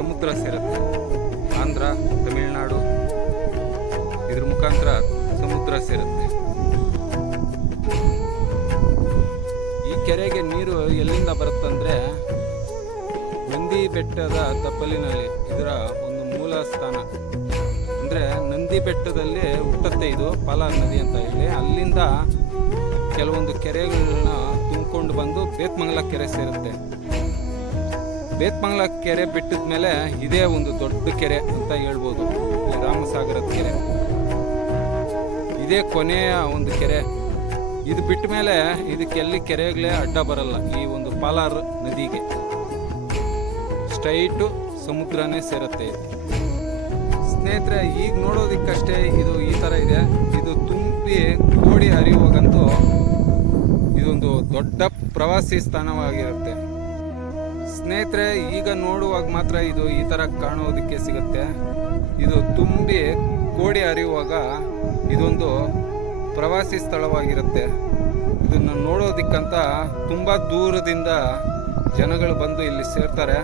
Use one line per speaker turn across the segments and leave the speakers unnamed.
ಸಮುದ್ರ ಸೇರುತ್ತೆ. ಆಂಧ್ರ, ತಮಿಳುನಾಡು, ಇದ್ರ ಮುಖಾಂತರ ಸಮುದ್ರ ಸೇರುತ್ತೆ. ಈ ಕೆರೆಗೆ ನೀರು ಎಲ್ಲಿಂದ ಬರುತ್ತಂದ್ರೆ ನಂದಿ ಬೆಟ್ಟದ ತಪ್ಪಲಿನಲ್ಲಿ, ಇದರ ಒಂದು ಮೂಲ ಸ್ಥಾನ. ಅಂದರೆ ನಂದಿ ಬೆಟ್ಟದಲ್ಲಿ ಹುಟ್ಟತ್ತೆ ಇದು, ಪಾಲಾರ್ ನದಿ ಅಂತ ಹೇಳಿ. ಅಲ್ಲಿಂದ ಕೆಲವೊಂದು ಕೆರೆಗಳನ್ನ ತುಂಬಿಕೊಂಡು ಬಂದು ಬೇತ್ಮಂಗಲ ಕೆರೆ ಸೇರುತ್ತೆ. ಬೇತ್ಮಂಗಲ ಕೆರೆ ಬಿಟ್ಟಿದ ಮೇಲೆ ಇದೇ ಒಂದು ದೊಡ್ಡ ಕೆರೆ ಅಂತ ಹೇಳ್ಬೋದು. ರಾಮಸಾಗರದ ಕೆರೆ. ಇದೇ ಕೊನೆಯ ಒಂದು ಕೆರೆ. ಇದು ಬಿಟ್ಟ ಮೇಲೆ ಇದಕ್ಕೆ ಎಲ್ಲಿ ಕೆರೆಗಳೇ ಅಡ್ಡ ಬರಲ್ಲ. ಈ ಒಂದು ಪಾಲಾರ್ ನದಿಗೆ. ಸ್ಟ್ರೈಟು ಸಮುದ್ರನೇ ಸೇರುತ್ತೆ ಸ್ನೇಹಿತರೆ, ಈಗ ನೋಡೋದಕ್ಕಷ್ಟೇ ಇದು ಈ ಥರ ಇದೆ. ಇದು ತುಂಬಿ ಕೋಡಿ ಹರಿಯುವಾಗಂತೂ ಇದೊಂದು ದೊಡ್ಡ ಪ್ರವಾಸಿ ಸ್ಥಾನವಾಗಿರುತ್ತೆ. ಸ್ನೇಹಿತರೆ, ಈಗ ನೋಡುವಾಗ ಮಾತ್ರ ಇದು ಈ ಥರ ಕಾಣೋದಕ್ಕೆ ಸಿಗುತ್ತೆ. ಇದು ತುಂಬಿ ಕೋಡಿ ಹರಿಯುವಾಗ ಇದೊಂದು ಪ್ರವಾಸಿ ಸ್ಥಳವಾಗಿರುತ್ತೆ. ಇದನ್ನು ನೋಡೋದಕ್ಕಂತ ತುಂಬ ದೂರದಿಂದ ಜನಗಳು ಬಂದು ಇಲ್ಲಿ ಸೇರ್ತಾರೆ.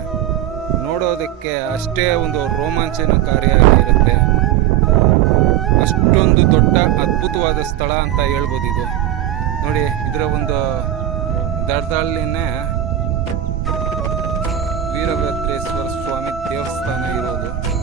ನೋಡೋದಕ್ಕೆ ಅಷ್ಟೇ ಒಂದು ರೋಮಾಂಚನಕಾರಿಯಾಗಿರುತ್ತೆ ಅಷ್ಟೊಂದು ದೊಡ್ಡ ಅದ್ಭುತವಾದ ಸ್ಥಳ ಅಂತ ಹೇಳ್ಬೋದು ಇದು. ನೋಡಿ, ಇದರ ಒಂದು ದಡದಲ್ಲಿನೇ ವೀರಭದ್ರೇಶ್ವರ ಸ್ವಾಮಿ ದೇವಸ್ಥಾನ ಇರೋದು.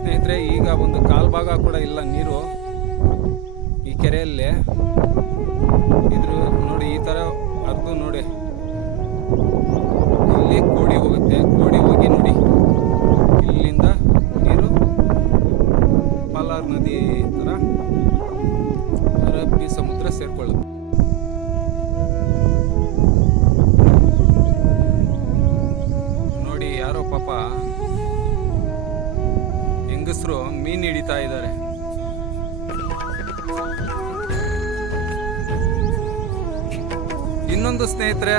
ಸ್ನೇಹಿತರೆ, ಈಗ ಒಂದು ಕಾಲ್ ಭಾಗ ಕೂಡ ಇಲ್ಲ ನೀರು. ಈ ಕೆರೆಯಲ್ಲಿ. ಇದ್ರ ನೋಡಿ, ಈ ಥರ ಅರ್ದು ನೋಡಿ. ಇಲ್ಲಿ ಕೋಡಿ ಹೋಗುತ್ತೆ. ಕೋಡಿ ಹೋಗಿ ನೋಡಿ. ಇಲ್ಲಿಂದ ನೀರು ಪಾಲಾರ್ ನದಿ ಥರ ಅರಬ್ಬಿ ಸಮುದ್ರ ಸೇರ್ಕೊಳ್ಳುತ್ತೆ. ಹೆಂಗಸರು ಮೀನು ಹಿಡಿತಾ ಇದ್ದಾರೆ. ಇನ್ನೊಂದು ಸ್ನೇಹಿತರೆ,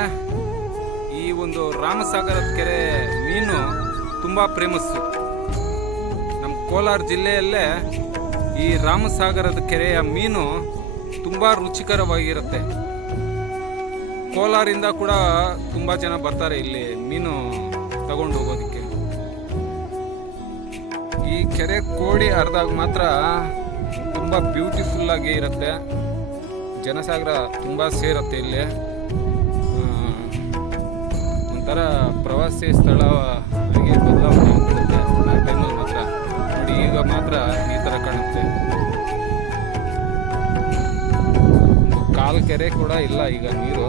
ಈ ಒಂದು ರಾಮಸಾಗರದ ಕೆರೆ ಮೀನು ತುಂಬ ಪ್ರೇಮಸ್ಸು ನಮ್ಮ ಕೋಲಾರ ಜಿಲ್ಲೆಯಲ್ಲೇ ಈ ರಾಮಸಾಗರದ ಕೆರೆಯ ಮೀನು ತುಂಬ ರುಚಿಕರವಾಗಿರುತ್ತೆ. ಕೋಲಾರಿಂದ ಕೂಡ ತುಂಬ ಜನ ಬರ್ತಾರೆ ಇಲ್ಲಿ ಮೀನು ತಗೊಂಡು ಹೋಗೋದಕ್ಕೆ. ಈ ಕೆರೆ ಕೋಡಿ ಹರಿದಾಗ ಮಾತ್ರ ತುಂಬ ಬ್ಯೂಟಿಫುಲ್ ಆಗಿ ಇರುತ್ತೆ. ಜನಸಾಗರ ತುಂಬ ಸೇರುತ್ತೆ ಇಲ್ಲಿ. ಒಂಥರ ಪ್ರವಾಸಿ ಸ್ಥಳ ಆಗಿ ಬದಲಾವಣೆ ಆಗ್ಬಿಡುತ್ತೆ ಆ ಟೈಮಲ್ಲಿ ಮಾತ್ರ. ನೋಡಿ, ಈಗ ಮಾತ್ರ ಈ ಥರ ಕಾಣುತ್ತೆ. ಕಾಲ್ ಕೆರೆ ಕೂಡ ಇಲ್ಲ ಈಗ, ನೀರು.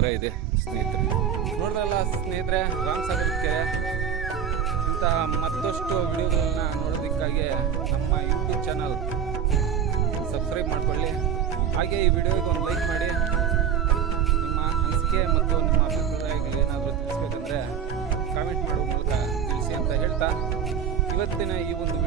ಥರ ಇದೆ ಸ್ನೇಹಿತರೆ. ನೋಡಿದ್ರಲ್ಲ ಸ್ನೇಹಿತರೆ, ರಾಮ್ ಕೆರೆ ಇಂತಹ ಮತ್ತಷ್ಟು ವಿಡಿಯೋಗಳನ್ನ ನೋಡೋದಕ್ಕಾಗಿ ನಮ್ಮ ಯೂಟ್ಯೂಬ್ ಚಾನಲ್ ಸಬ್ಸ್ಕ್ರೈಬ್ ಮಾಡಿಕೊಳ್ಳಿ. ಹಾಗೆ ಈ ವಿಡಿಯೋಗೆ ಒಂದು ಲೈಕ್ ಮಾಡಿ. ನಿಮ್ಮ ಅನಿಸಿಕೆ ಮತ್ತು ನಿಮ್ಮ ಅಭಿಪ್ರಾಯಗಳು ಏನಾದರೂ ತಿಳಿಸ್ಬೇಕಂದ್ರೆ ಕಾಮೆಂಟ್ ಮಾಡುವ ಮೂಲಕ ತಿಳಿಸಿ ಅಂತ ಹೇಳ್ತಾ, ಇವತ್ತಿನ ಈ ಒಂದು